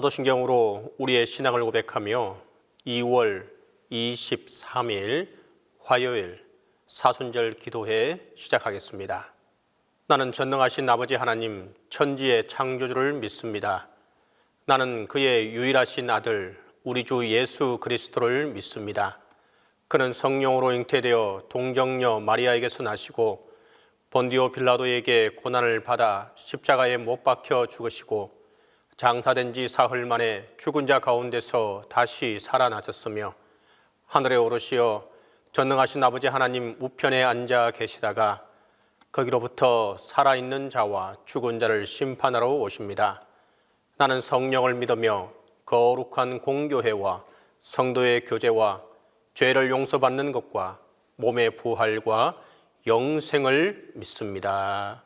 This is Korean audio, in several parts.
사도신경으로 우리의 신앙을 고백하며 2월 23일 화요일 사순절 기도회 시작하겠습니다. 나는 전능하신 아버지 하나님 천지의 창조주를 믿습니다. 나는 그의 유일하신 아들 우리 주 예수 그리스도를 믿습니다. 그는 성령으로 잉태되어 동정녀 마리아에게서 나시고 본디오 빌라도에게 고난을 받아 십자가에 못 박혀 죽으시고 장사된 지 사흘 만에 죽은 자 가운데서 다시 살아나셨으며 하늘에 오르시어 전능하신 아버지 하나님 우편에 앉아 계시다가 거기로부터 살아있는 자와 죽은 자를 심판하러 오십니다. 나는 성령을 믿으며 거룩한 공교회와 성도의 교제와 죄를 용서받는 것과 몸의 부활과 영생을 믿습니다.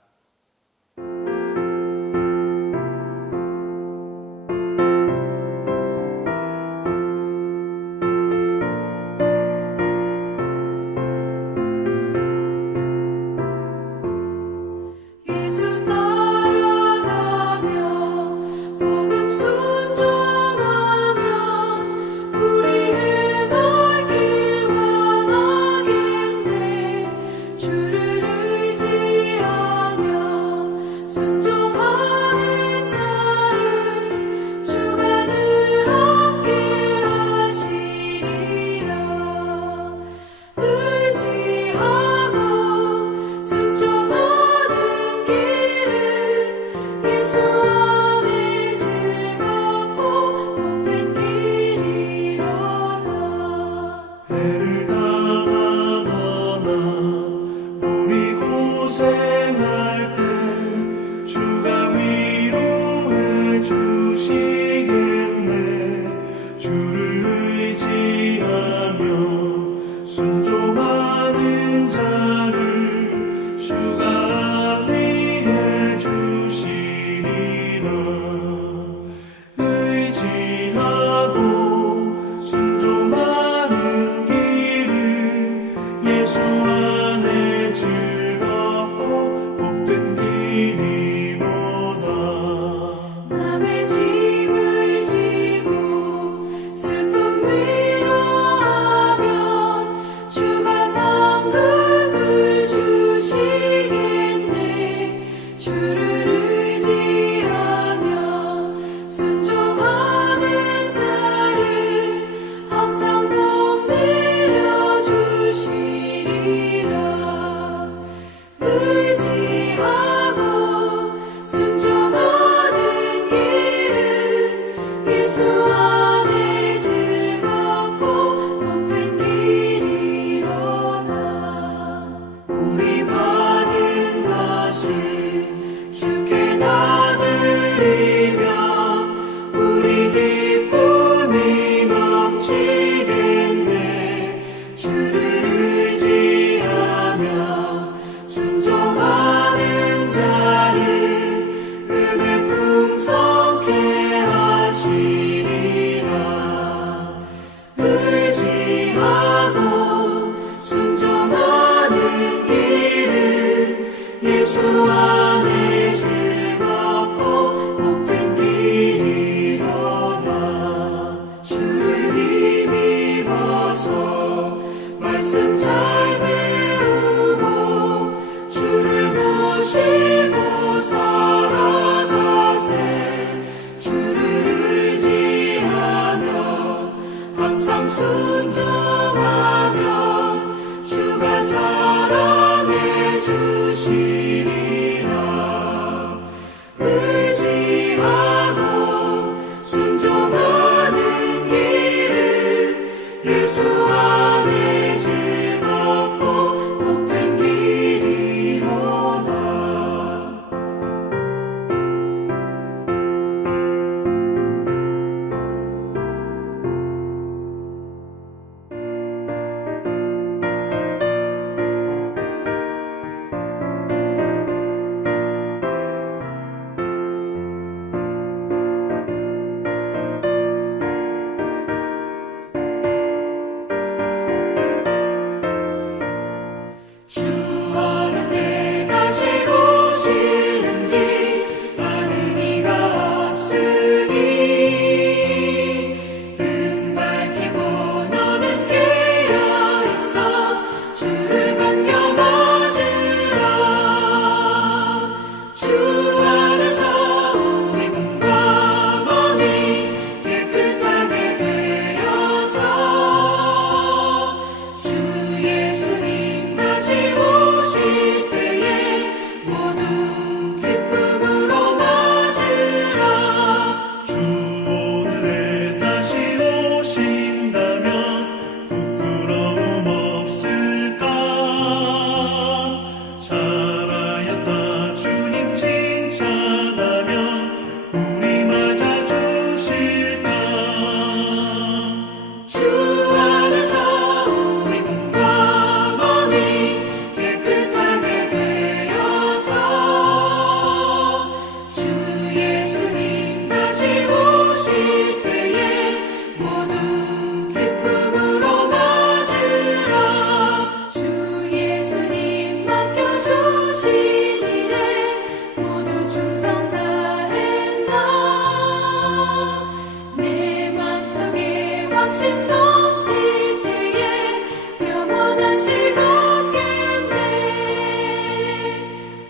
당신 넘칠 때에 영원한 식 얻겠네.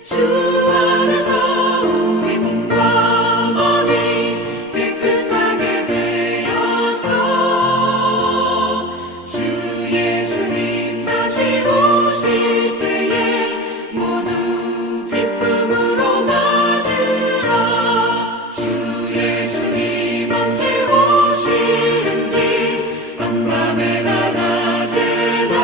주 안에서 우리 몸과 마음이 깨끗하게 되었어. 주 예수님 다시 오실 때에 모두 기쁨으로 맞으라. 주 예수님 언제 오시는지 밤밤에나 낮에나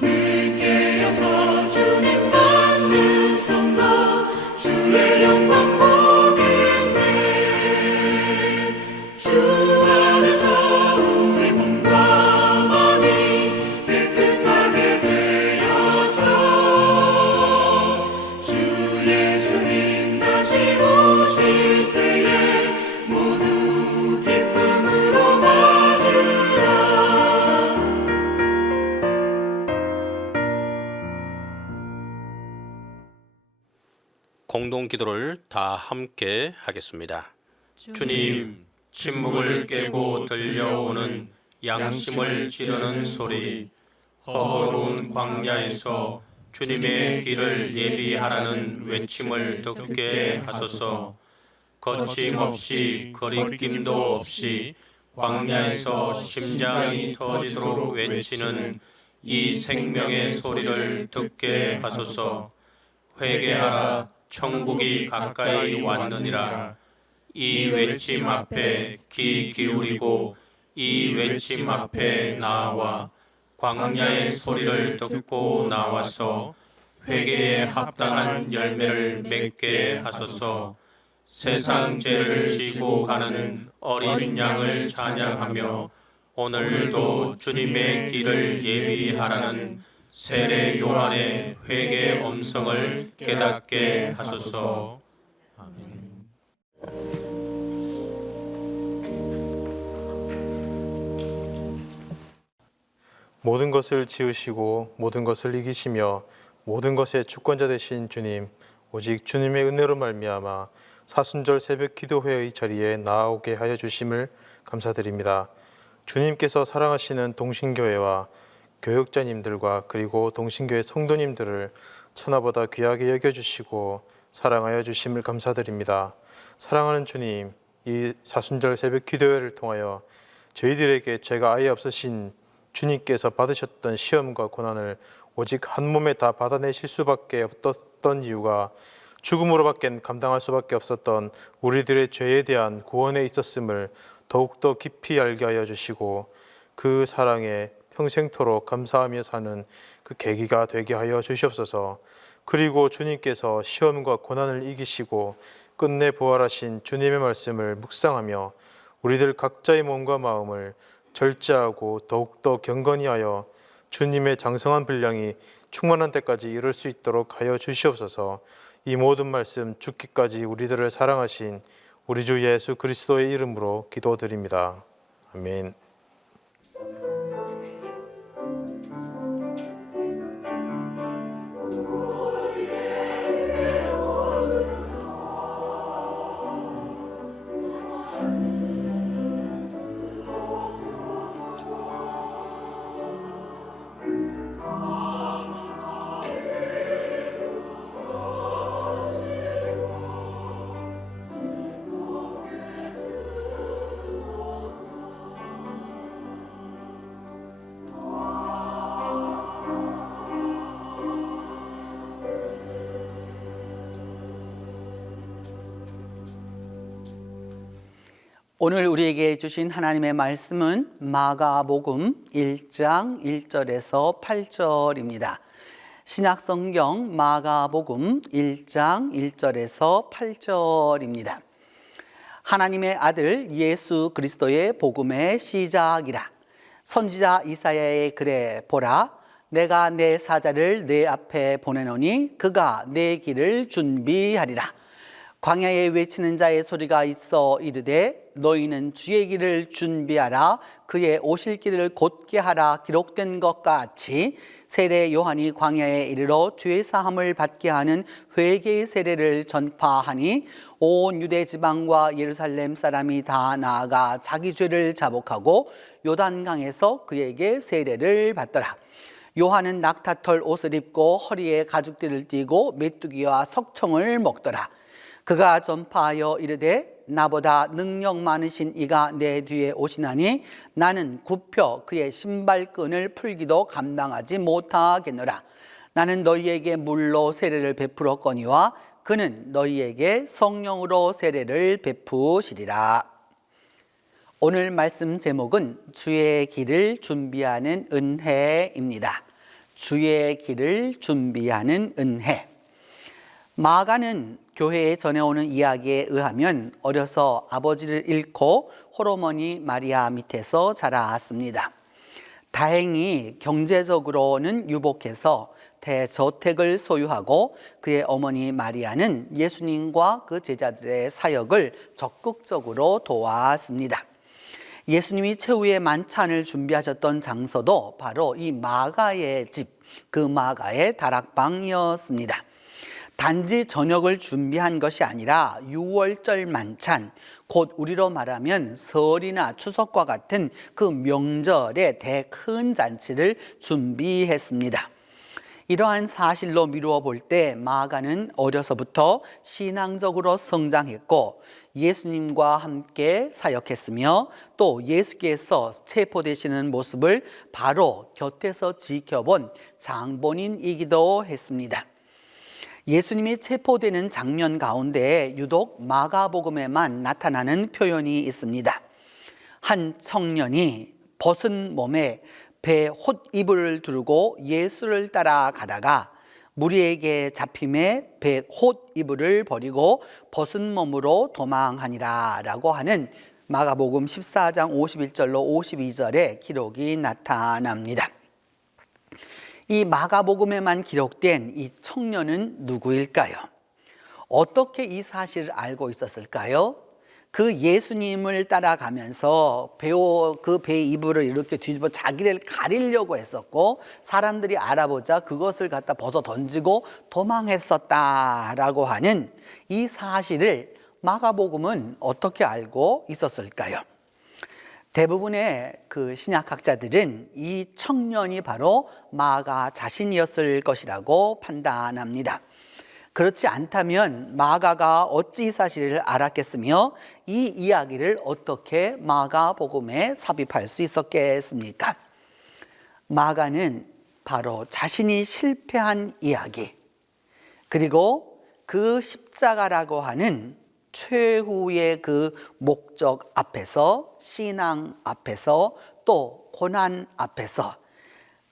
늘 깨어서 주님 받는 성도 주의 영광 보겠네. 주 안에서 우리 몸과 마음이 깨끗하게 되었어. 주 예수님 다시 오실 때에 모두 기쁨으로 맞으라. 공동 기도를 다 함께 하겠습니다. 주님, 침묵을 깨고 들려오는 양심을 찌르는 소리, 허허로운 광야에서 주님의 길을 예비하라는 외침을 듣게 하소서. 거침없이 거리낌도 없이 광야에서 심장이 터지도록 외치는 이 생명의 소리를 듣게 하소서. 회개하라, 천국이 가까이 왔느니라. 이 외침 앞에 귀 기울이고 이 외침 앞에 나와 광야의 소리를 듣고 나와서 회개에 합당한 열매를 맺게 하소서. 세상 죄를 지고 가는 어린 양을 찬양하며 오늘도 주님의 길을 예비하라는 세례 요한의 회개 음성을 깨닫게 하소서. 모든 것을 지으시고 모든 것을 이기시며 모든 것의 주권자 되신 주님, 오직 주님의 은혜로 말미암아 사순절 새벽 기도회의 자리에 나오게 하여 주심을 감사드립니다. 주님께서 사랑하시는 동신교회와 교역자님들과 그리고 동신교회 성도님들을 천하보다 귀하게 여겨주시고 사랑하여 주심을 감사드립니다. 사랑하는 주님, 이 사순절 새벽 기도회를 통하여 저희들에게 죄가 아예 없으신 주님께서 받으셨던 시험과 고난을 오직 한 몸에 다 받아내실 수밖에 없었던 이유가 죽음으로밖엔 감당할 수밖에 없었던 우리들의 죄에 대한 구원에 있었음을 더욱더 깊이 알게 하여 주시고 그 사랑에 평생토록 감사하며 사는 그 계기가 되게 하여 주시옵소서. 그리고 주님께서 시험과 고난을 이기시고 끝내 부활하신 주님의 말씀을 묵상하며 우리들 각자의 몸과 마음을 절제하고 더욱더 경건히 하여 주님의 장성한 분량이 충만한 때까지 이룰 수 있도록 하여 주시옵소서. 이 모든 말씀 죽기까지 우리들을 사랑하신 우리 주 예수 그리스도의 이름으로 기도드립니다. 아멘. 오늘 우리에게 주신 하나님의 말씀은 마가복음 1장 1절에서 8절입니다. 신약성경 마가복음 1장 1절에서 8절입니다. 하나님의 아들 예수 그리스도의 복음의 시작이라. 선지자 이사야의 글에 보라, 내가 내 사자를 내 앞에 보내노니 그가 내 길을 준비하리라. 광야에 외치는 자의 소리가 있어 이르되 너희는 주의 길을 준비하라 그의 오실 길을 곧게 하라 기록된 것 같이 세례 요한이 광야에 이르러 죄 사함을 받게 하는 회개의 세례를 전파하니 온 유대 지방과 예루살렘 사람이 다 나아가 자기 죄를 자복하고 요단강에서 그에게 세례를 받더라. 요한은 낙타털 옷을 입고 허리에 가죽띠를 띠고 메뚜기와 석청을 먹더라. 그가 전파하여 이르되 나보다 능력 많으신 이가 내 뒤에 오시나니 나는 굽혀 그의 신발끈을 풀기도 감당하지 못하겠노라. 나는 너희에게 물로 세례를 베풀었거니와 그는 너희에게 성령으로 세례를 베푸시리라. 오늘 말씀 제목은 주의 길을 준비하는 은혜입니다. 주의 길을 준비하는 은혜. 마가는 교회에 전해오는 이야기에 의하면 어려서 아버지를 잃고 홀어머니 마리아 밑에서 자랐습니다. 다행히 경제적으로는 유복해서 대저택을 소유하고 그의 어머니 마리아는 예수님과 그 제자들의 사역을 적극적으로 도왔습니다. 예수님이 최후의 만찬을 준비하셨던 장소도 바로 이 마가의 집, 그 마가의 다락방이었습니다. 단지 저녁을 준비한 것이 아니라 6월절 만찬, 곧 우리로 말하면 설이나 추석과 같은 그 명절의 대큰 잔치를 준비했습니다. 이러한 사실로 미루어 볼 때 마가는 어려서부터 신앙적으로 성장했고 예수님과 함께 사역했으며 또 예수께서 체포되시는 모습을 바로 곁에서 지켜본 장본인이기도 했습니다. 예수님이 체포되는 장면 가운데 유독 마가복음에만 나타나는 표현이 있습니다. 한 청년이 벗은 몸에 배 홑이불을 두르고 예수를 따라가다가 무리에게 잡힘에 배 홑이불을 버리고 벗은 몸으로 도망하니라 라고 하는 마가복음 14장 51절로 52절의 기록이 나타납니다. 이 마가복음에만 기록된 이 청년은 누구일까요? 어떻게 이 사실을 알고 있었을까요? 그 예수님을 따라가면서 그 배 이불을 이렇게 뒤집어 자기를 가리려고 했었고 사람들이 알아보자 그것을 갖다 벗어 던지고 도망했었다라고 하는 이 사실을 마가복음은 어떻게 알고 있었을까요? 대부분의 그 신약학자들은 이 청년이 바로 마가 자신이었을 것이라고 판단합니다. 그렇지 않다면 마가가 어찌 이 사실을 알았겠으며 이 이야기를 어떻게 마가복음에 삽입할 수 있었겠습니까? 마가는 바로 자신이 실패한 이야기, 그리고 그 십자가라고 하는 최후의 그 목적 앞에서, 신앙 앞에서, 또 고난 앞에서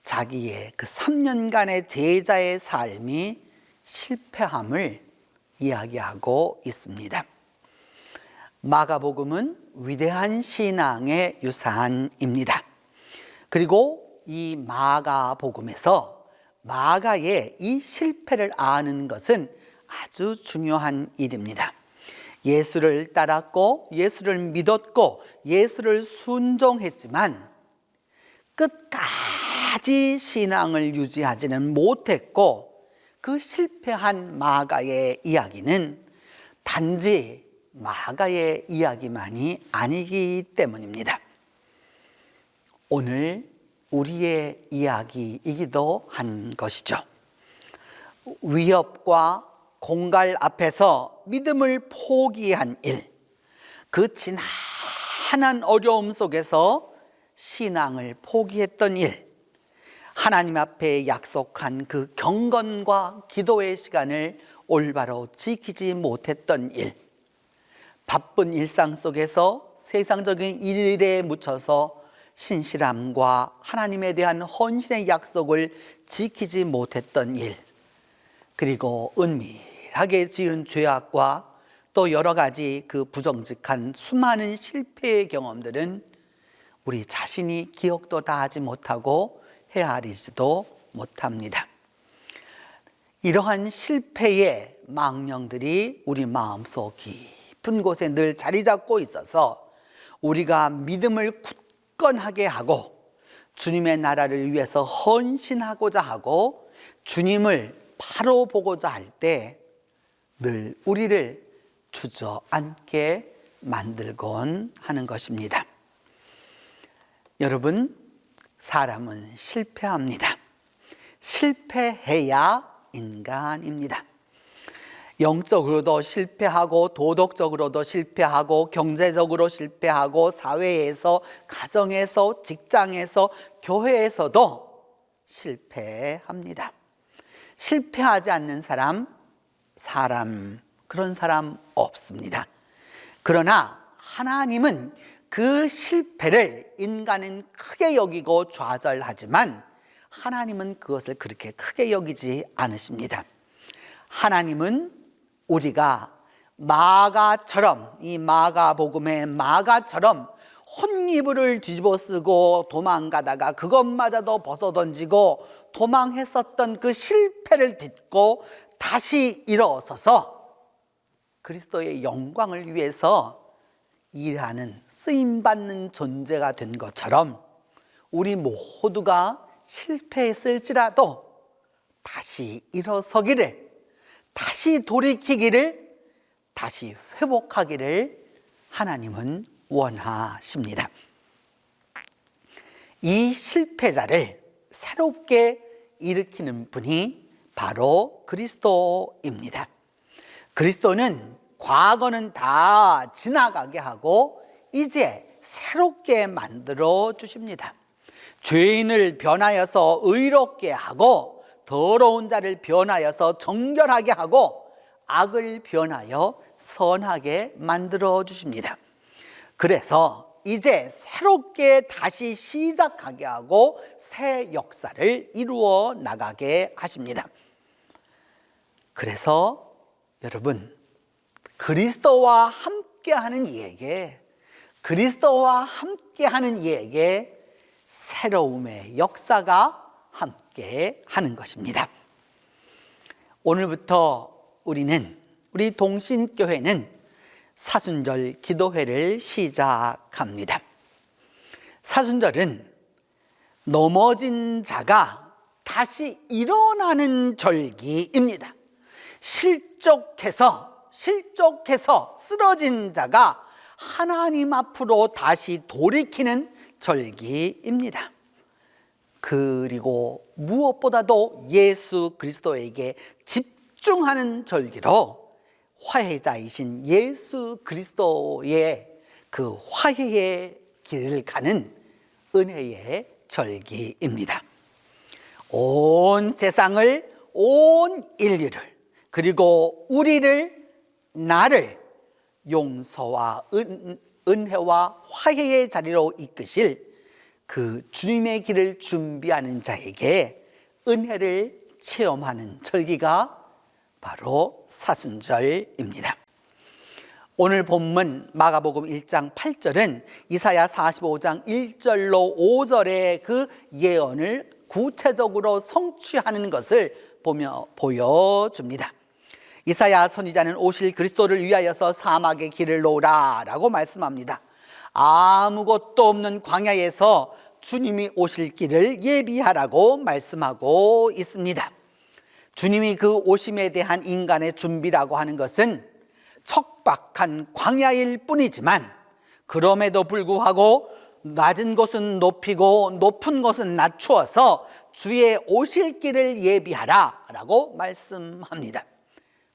자기의 그 3년간의 제자의 삶이 실패함을 이야기하고 있습니다. 마가복음은 위대한 신앙의 유산입니다. 그리고 이 마가복음에서 마가의 이 실패를 아는 것은 아주 중요한 일입니다. 예수를 따랐고 예수를 믿었고 예수를 순종했지만 끝까지 신앙을 유지하지는 못했고 그 실패한 마가의 이야기는 단지 마가의 이야기만이 아니기 때문입니다. 오늘 우리의 이야기이기도 한 것이죠. 위협과 공갈 앞에서 믿음을 포기한 일, 그 지난한 어려움 속에서 신앙을 포기했던 일, 하나님 앞에 약속한 그 경건과 기도의 시간을 올바로 지키지 못했던 일, 바쁜 일상 속에서 세상적인 일에 묻혀서 신실함과 하나님에 대한 헌신의 약속을 지키지 못했던 일, 그리고 은밀하게 지은 죄악과 또 여러 가지 그 부정직한 수많은 실패의 경험들은 우리 자신이 기억도 다 하지 못하고 헤아리지도 못합니다. 이러한 실패의 망령들이 우리 마음속 깊은 곳에 늘 자리 잡고 있어서 우리가 믿음을 굳건하게 하고 주님의 나라를 위해서 헌신하고자 하고 주님을 바로 보고자 할 때 늘 우리를 주저앉게 만들곤 하는 것입니다. 여러분, 사람은 실패합니다. 실패해야 인간입니다. 영적으로도 실패하고 도덕적으로도 실패하고 경제적으로 실패하고 사회에서, 가정에서, 직장에서, 교회에서도 실패합니다. 실패하지 않는 사람 그런 사람 없습니다. 그러나 하나님은 그 실패를 인간은 크게 여기고 좌절하지만 하나님은 그것을 그렇게 크게 여기지 않으십니다. 하나님은 우리가 마가처럼, 이 마가복음의 마가처럼 혼이불을 뒤집어 쓰고 도망가다가 그것마저도 벗어던지고 도망했었던 그 실패를 딛고 다시 일어서서 그리스도의 영광을 위해서 일하는, 쓰임받는 존재가 된 것처럼 우리 모두가 실패했을지라도 다시 일어서기를, 다시 돌이키기를, 다시 회복하기를 하나님은 원하십니다. 이 실패자를 새롭게 일으키는 분이 바로 그리스도입니다. 그리스도는 과거는 다 지나가게 하고 이제 새롭게 만들어 주십니다. 죄인을 변하여서 의롭게 하고 더러운 자를 변하여서 정결하게 하고 악을 변하여 선하게 만들어 주십니다. 그래서 이제 새롭게 다시 시작하게 하고 새 역사를 이루어 나가게 하십니다. 그래서 여러분, 그리스도와 함께하는 이에게, 그리스도와 함께하는 이에게 새로움의 역사가 함께하는 것입니다. 오늘부터 우리 동신교회는 사순절 기도회를 시작합니다. 사순절은 넘어진 자가 다시 일어나는 절기입니다. 실족해서 쓰러진 자가 하나님 앞으로 다시 돌이키는 절기입니다. 그리고 무엇보다도 예수 그리스도에게 집중하는 절기로 화해자이신 예수 그리스도의 그 화해의 길을 가는 은혜의 절기입니다. 온 세상을, 온 인류를, 그리고 우리를, 나를 용서와 은혜와 화해의 자리로 이끄실 그 주님의 길을 준비하는 자에게 은혜를 체험하는 절기가 바로 사순절입니다. 오늘 본문 마가복음 1장 8절은 이사야 45장 1절로 5절의 그 예언을 구체적으로 성취하는 것을 보여줍니다. 이사야 선지자는 오실 그리스도를 위하여서 사막의 길을 놓으라 라고 말씀합니다. 아무것도 없는 광야에서 주님이 오실 길을 예비하라고 말씀하고 있습니다. 주님이 그 오심에 대한 인간의 준비라고 하는 것은 척박한 광야일 뿐이지만 그럼에도 불구하고 낮은 곳은 높이고 높은 곳은 낮추어서 주의 오실 길을 예비하라 라고 말씀합니다.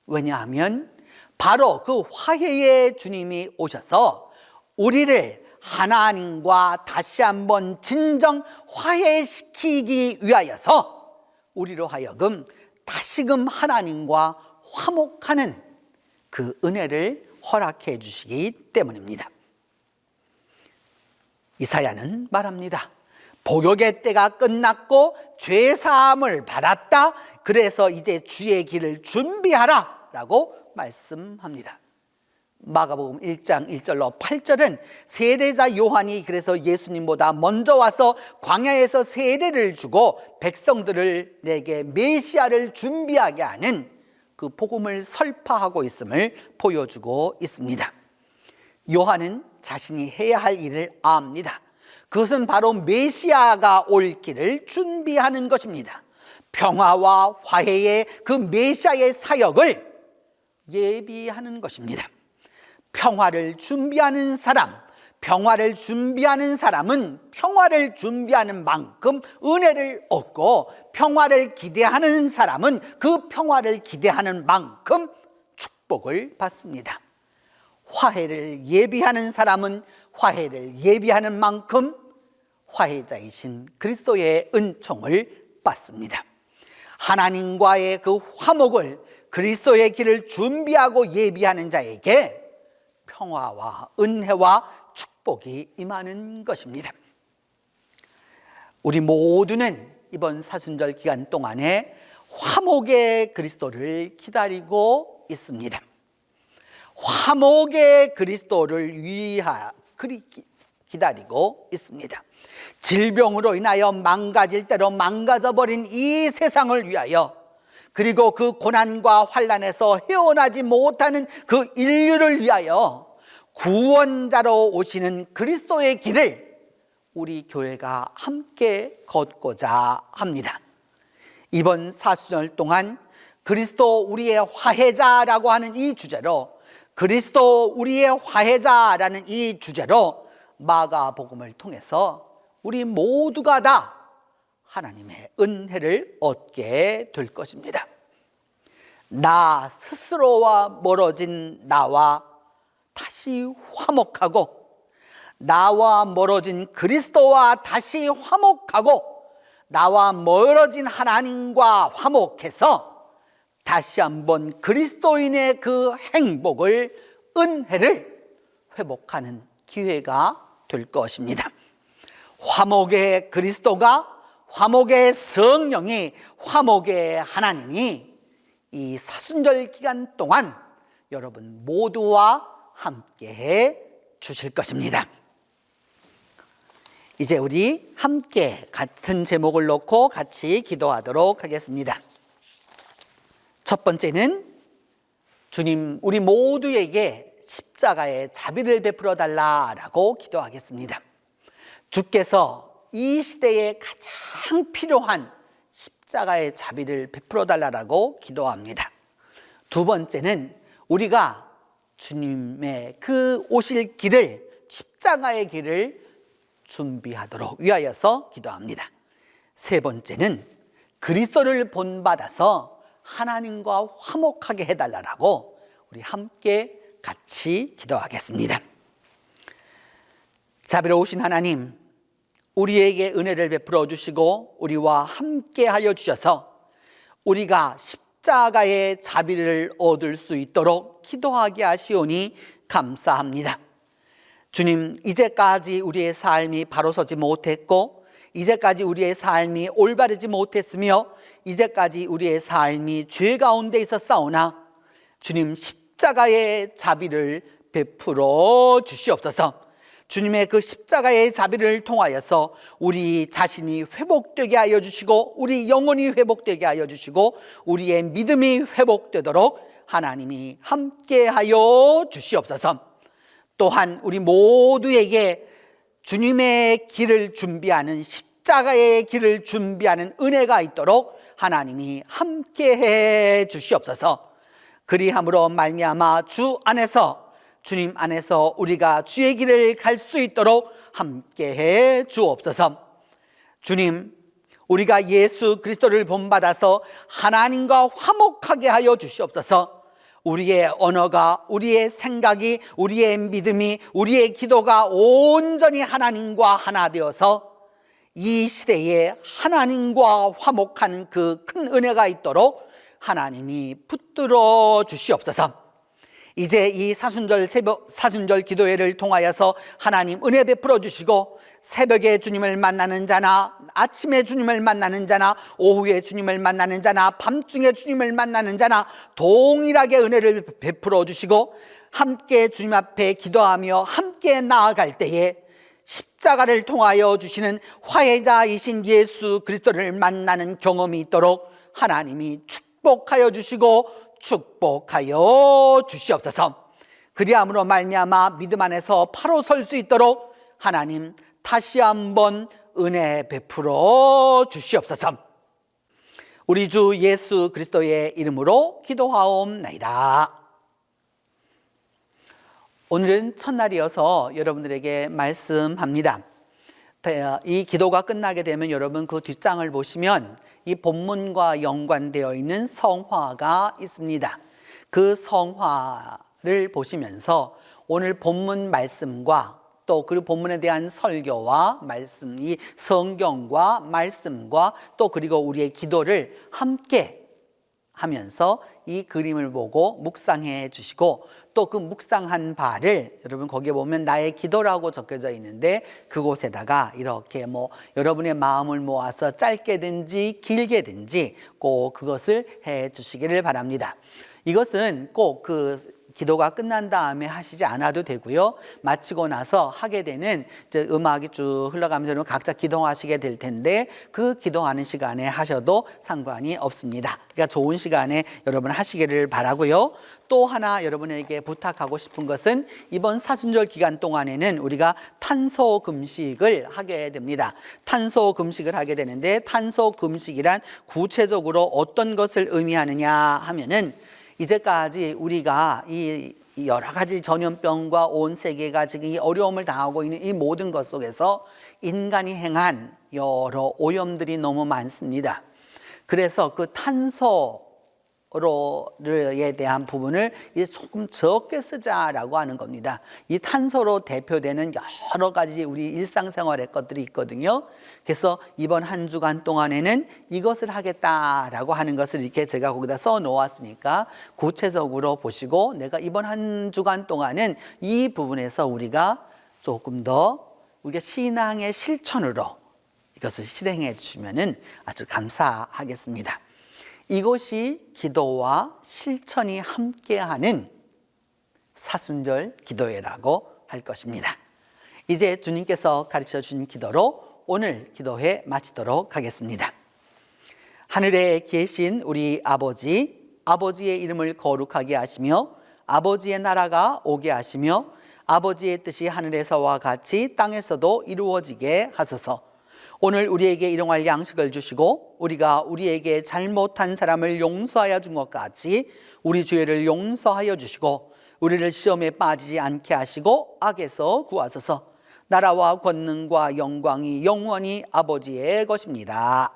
왜냐하면 바로 그 화해의 주님이 오셔서 우리를 하나님과 다시 한번 진정 화해시키기 위하여서 우리로 하여금 다시금 하나님과 화목하는 그 은혜를 허락해 주시기 때문입니다. 이사야는 말합니다. 복역의 때가 끝났고 죄사함을 받았다. 그래서 이제 주의 길을 준비하라 라고 말씀합니다. 마가복음 1장 1절로 8절은 세례자 요한이 그래서 예수님보다 먼저 와서 광야에서 세례를 주고 백성들을 내게 메시아를 준비하게 하는 그 복음을 설파하고 있음을 보여주고 있습니다. 요한은 자신이 해야 할 일을 압니다. 그것은 바로 메시아가 올 길을 준비하는 것입니다. 평화와 화해의 그 메시아의 사역을 예비하는 것입니다. 평화를 준비하는 사람은 평화를 준비하는 만큼 은혜를 얻고, 평화를 기대하는 사람은 그 평화를 기대하는 만큼 축복을 받습니다. 화해를 예비하는 사람은 화해를 예비하는 만큼 화해자이신 그리스도의 은총을 받습니다. 하나님과의 그 화목을, 그리스도의 길을 준비하고 예비하는 자에게 평화와 은혜와 축복이 임하는 것입니다. 우리 모두는 이번 사순절 기간 동안에 화목의 그리스도를 기다리고 있습니다. 화목의 그리스도를 기다리고 있습니다. 질병으로 인하여 망가질 대로 망가져버린 이 세상을 위하여, 그리고 그 고난과 환난에서 헤어나지 못하는 그 인류를 위하여 구원자로 오시는 그리스도의 길을 우리 교회가 함께 걷고자 합니다. 이번 사순절 동안 그리스도 우리의 화해자라고 하는 이 주제로, 그리스도 우리의 화해자라는 이 주제로 마가복음을 통해서 우리 모두가 다 하나님의 은혜를 얻게 될 것입니다. 나 스스로와 멀어진 나와 다시 화목하고, 나와 멀어진 그리스도와 다시 화목하고, 나와 멀어진 하나님과 화목해서 다시 한번 그리스도인의 그 행복을, 은혜를 회복하는 기회가 될 것입니다. 화목의 그리스도가, 화목의 성령이, 화목의 하나님이 이 사순절 기간 동안 여러분 모두와 함께 해 주실 것입니다. 이제 우리 함께 같은 제목을 놓고 같이 기도하도록 하겠습니다. 첫 번째는 주님, 우리 모두에게 십자가의 자비를 베풀어 달라라고 기도하겠습니다. 주께서 이 시대에 가장 필요한 십자가의 자비를 베풀어 달라고 기도합니다. 두 번째는 우리가 주님의 그 오실 길을, 십자가의 길을 준비하도록 위하여서 기도합니다. 세 번째는 그리스도를 본받아서 하나님과 화목하게 해달라고 우리 함께 같이 기도하겠습니다. 자비로우신 하나님, 우리에게 은혜를 베풀어 주시고 우리와 함께 하여 주셔서 우리가 십자가의 자비를 얻을 수 있도록 기도하게 하시오니 감사합니다. 주님, 이제까지 우리의 삶이 바로 서지 못했고, 이제까지 우리의 삶이 올바르지 못했으며, 이제까지 우리의 삶이 죄 가운데 있었사오나 주님, 십자가의 자비를 베풀어 주시옵소서. 주님의 그 십자가의 자비를 통하여서 우리 자신이 회복되게 하여 주시고, 우리 영혼이 회복되게 하여 주시고, 우리의 믿음이 회복되도록 하나님이 함께하여 주시옵소서. 또한 우리 모두에게 주님의 길을 준비하는, 십자가의 길을 준비하는 은혜가 있도록 하나님이 함께해 주시옵소서. 그리함으로 말미암아 주 안에서, 주님 안에서 우리가 주의 길을 갈 수 있도록 함께해 주옵소서. 주님, 우리가 예수 그리스도를 본받아서 하나님과 화목하게 하여 주시옵소서. 우리의 언어가, 우리의 생각이, 우리의 믿음이, 우리의 기도가 온전히 하나님과 하나 되어서 이 시대에 하나님과 화목하는 그 큰 은혜가 있도록 하나님이 붙들어 주시옵소서. 이제 이 사순절 기도회를 통하여서 하나님 은혜 베풀어 주시고, 새벽에 주님을 만나는 자나, 아침에 주님을 만나는 자나, 오후에 주님을 만나는 자나, 밤중에 주님을 만나는 자나 동일하게 은혜를 베풀어 주시고, 함께 주님 앞에 기도하며 함께 나아갈 때에 십자가를 통하여 주시는 화해자이신 예수 그리스도를 만나는 경험이 있도록 하나님이 축복하여 주시고 축복하여 주시옵소서. 그리함으로 말미암아 믿음 안에서 바로 설 수 있도록 하나님 다시 한번 은혜 베풀어 주시옵소서. 우리 주 예수 그리스도의 이름으로 기도하옵나이다. 오늘은 첫날이어서 여러분들에게 말씀합니다. 이 기도가 끝나게 되면 여러분 그 뒷장을 보시면 이 본문과 연관되어 있는 성화가 있습니다. 그 성화를 보시면서 오늘 본문 말씀과 또 그 본문에 대한 설교와 말씀, 이 성경과 말씀과 또 그리고 우리의 기도를 함께 하면서 이 그림을 보고 묵상해 주시고 또 그 묵상한 바를 여러분 거기에 보면 나의 기도라고 적혀져 있는데 그곳에다가 이렇게 여러분의 마음을 모아서 짧게든지 길게든지 꼭 그것을 해 주시기를 바랍니다. 이것은 꼭 그 기도가 끝난 다음에 하시지 않아도 되고요. 마치고 나서 하게 되는 이제 음악이 쭉 흘러가면서 각자 기도하시게 될 텐데 그 기도하는 시간에 하셔도 상관이 없습니다. 그러니까 좋은 시간에 여러분 하시기를 바라고요. 또 하나 여러분에게 부탁하고 싶은 것은 이번 사순절 기간 동안에는 우리가 탄소 금식을 하게 됩니다. 탄소 금식을 하게 되는데 탄소 금식이란 구체적으로 어떤 것을 의미하느냐 하면은 이제까지 우리가 이 여러 가지 전염병과 온 세계가 지금 이 어려움을 당하고 있는 이 모든 것 속에서 인간이 행한 여러 오염들이 너무 많습니다. 그래서 그 탄소로에 대한 부분을 이제 조금 적게 쓰자라고 하는 겁니다. 이 탄소로 대표되는 여러 가지 우리 일상생활의 것들이 있거든요. 그래서 이번 한 주간 동안에는 이것을 하겠다라고 하는 것을 이렇게 제가 거기다 써 놓았으니까 구체적으로 보시고 내가 이번 한 주간 동안은 이 부분에서 우리가 조금 더 우리가 신앙의 실천으로 이것을 실행해 주시면은 아주 감사하겠습니다. 이것이 기도와 실천이 함께하는 사순절 기도회라고 할 것입니다. 이제 주님께서 가르쳐 주신 기도로 오늘 기도회 마치도록 하겠습니다. 하늘에 계신 우리 아버지, 아버지의 이름을 거룩하게 하시며 아버지의 나라가 오게 하시며 아버지의 뜻이 하늘에서와 같이 땅에서도 이루어지게 하소서. 오늘 우리에게 일용할 양식을 주시고 우리가 우리에게 잘못한 사람을 용서하여 준 것 같이 우리 죄를 용서하여 주시고 우리를 시험에 빠지지 않게 하시고 악에서 구하소서. 나라와 권능과 영광이 영원히 아버지의 것입니다.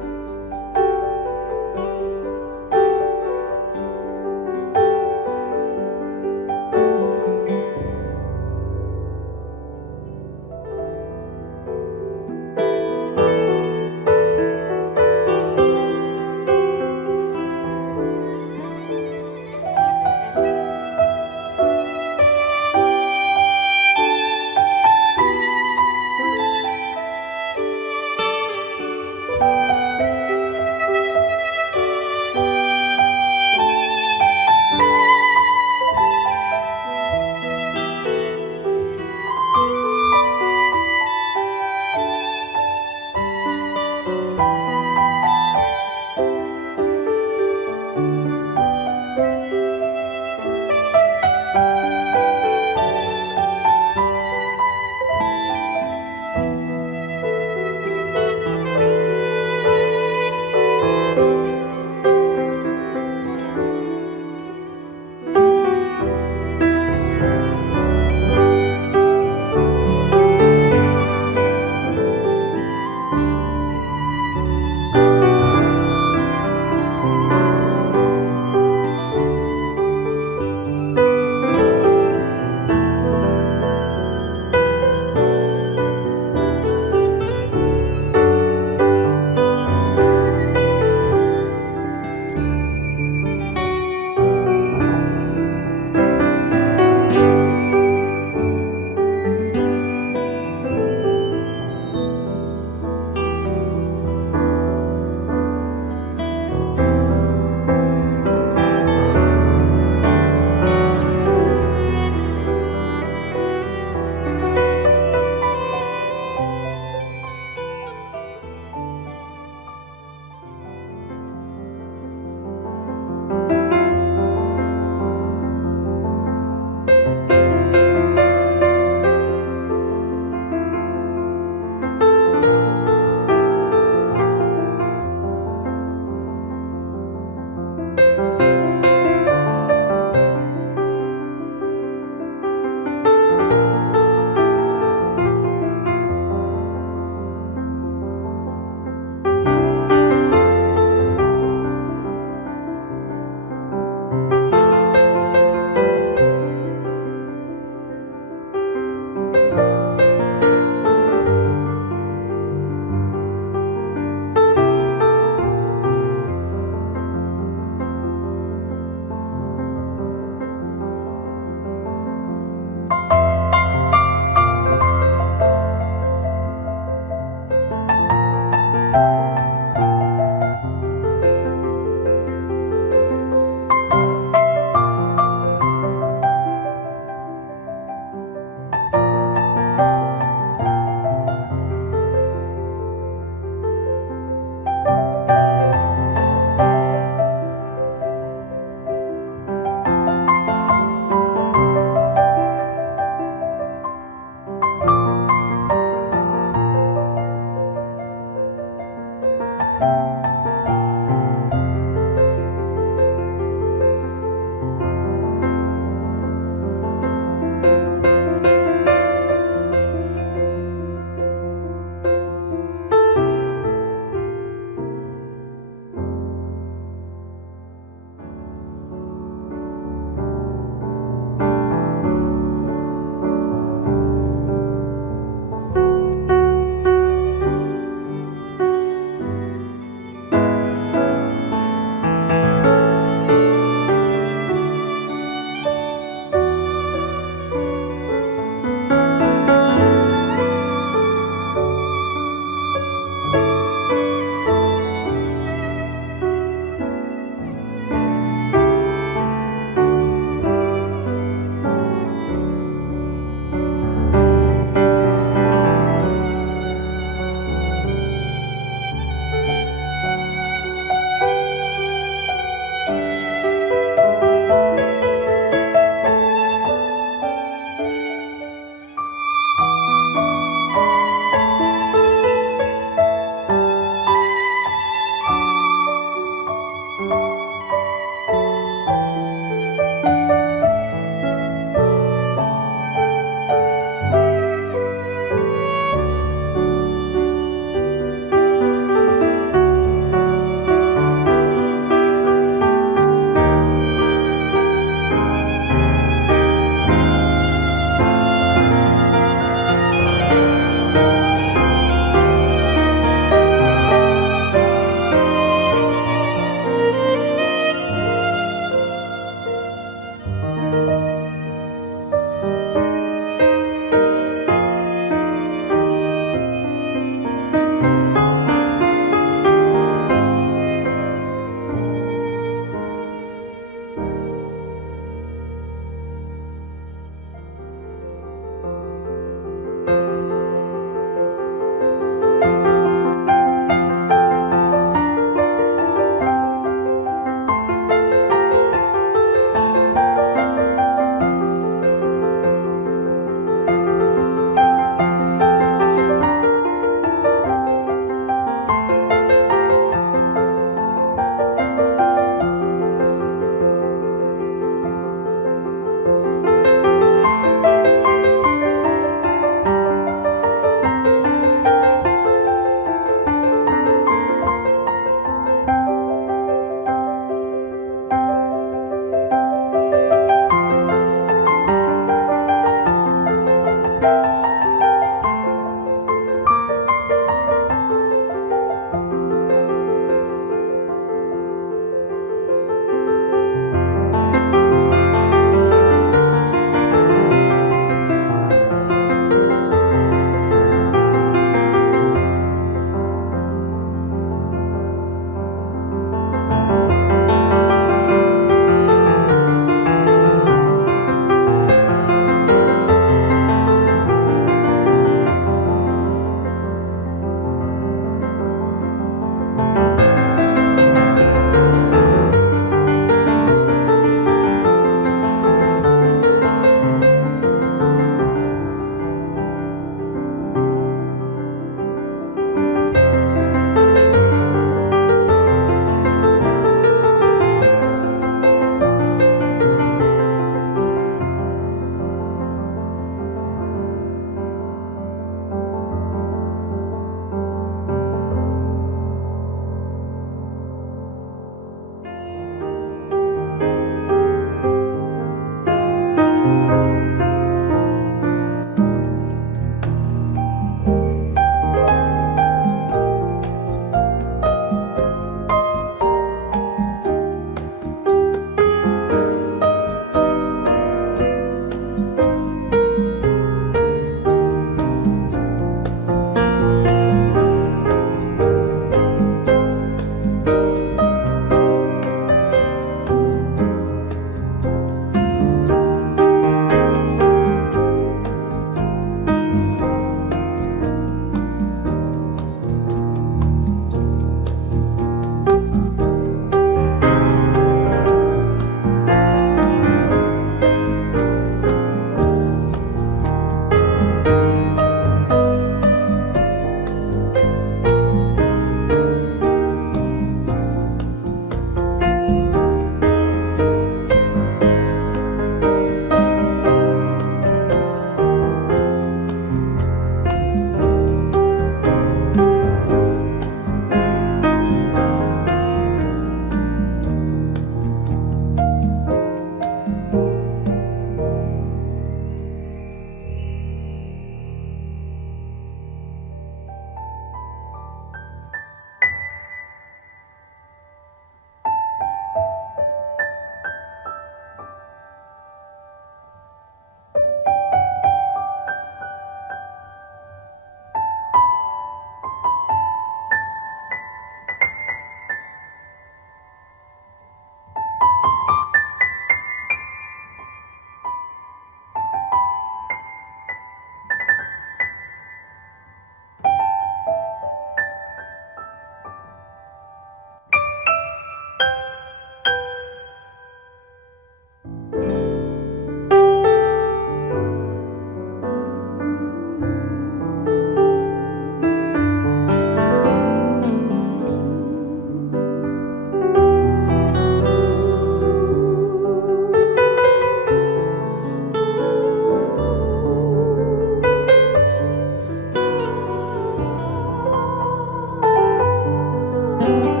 주옵소서.